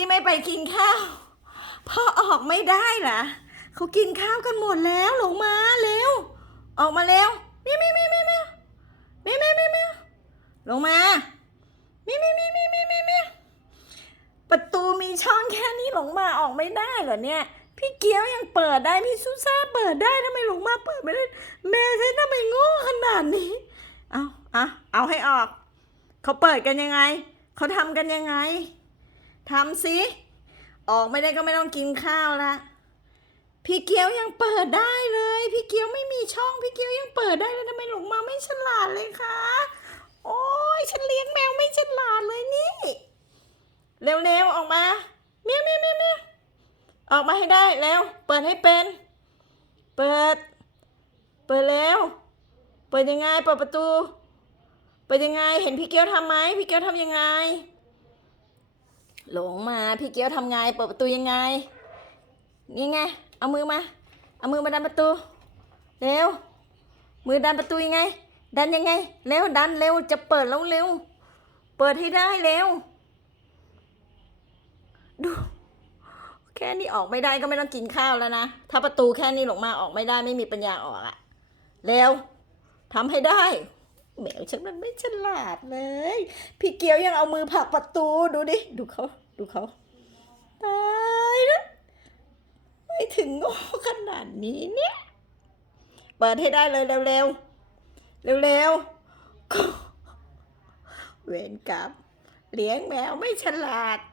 ที่ไม่ไปกินข้าวพ่อออกไม่ได้เหรอเขากินข้าวกันหมดแล้วลงมาเร็ว ออกมาเร็วมิมิวมิวมิวมิวมิวมิวมิวมิลงมามิมิวมิวมิวมิวมิวมิประตูมีช่องแค่นี้หลงมาออกไม่ได้เหรอเนี่ย พี่เกียวยังเปิดได้พี่ซูซ่าเปิดได้ทำไมหลงมาเปิดไม่ได้แม่ฉันทำไมโง่ขนาดนี้เอาเอาเอาให้ออก เขาเปิดกันยังไง เขาทำกันยังไง ทำสิออกไม่ได้ก็ไม่ต้องกินข้าวละพี่เกียวยังเปิดได้เลย พี่เกียวไม่มีช่อง พี่เกียวยังเปิดได้เลยทำไมหลงมาไม่ฉลาดเลยคะ โอ้ยฉันเลี้ยงแมวไม่ฉลาดเลยนี่ เร็วๆออกมาเมียวเมียวเมียวเมียวออกมาให้ได้แล้วเปิดให้เป็น เปิด เปิดแล้ว เปิดยังไงเปิดประตู เปิดยังไงเห็นพี่เกียวทำไหมพี่เกียวทำยังไง หลงมาพี่เกียวทำไงเปิดประตูยังไง นี่ไง เอามือมา เอามือมาดันประตู เร็ว มือดันประตูยังไง ดันยังไง เร็วดันเร็วจะเปิดแล้วเร็ว เปิดให้ได้เร็ว ดู แค่นี้ออกไม่ได้ก็ไม่ต้องกินข้าวแล้วนะ ถ้าประตูแค่นี้หลงมาออกไม่ได้ไม่มีปัญญาออกอะเร็วทำให้ได้ แมวฉันมันไม่ฉลาดเลย พี่เกียวยังเอามือผลักประตูดูดิ ดูเขาดูเขาตายแล้วไม่ถึงโง่ขนาดนี้เนี่ย เปิดให้ได้เลยเร็วเร็วเร็วเร็วๆเวรกรรมเลี้ยงแมวไม่ฉลาด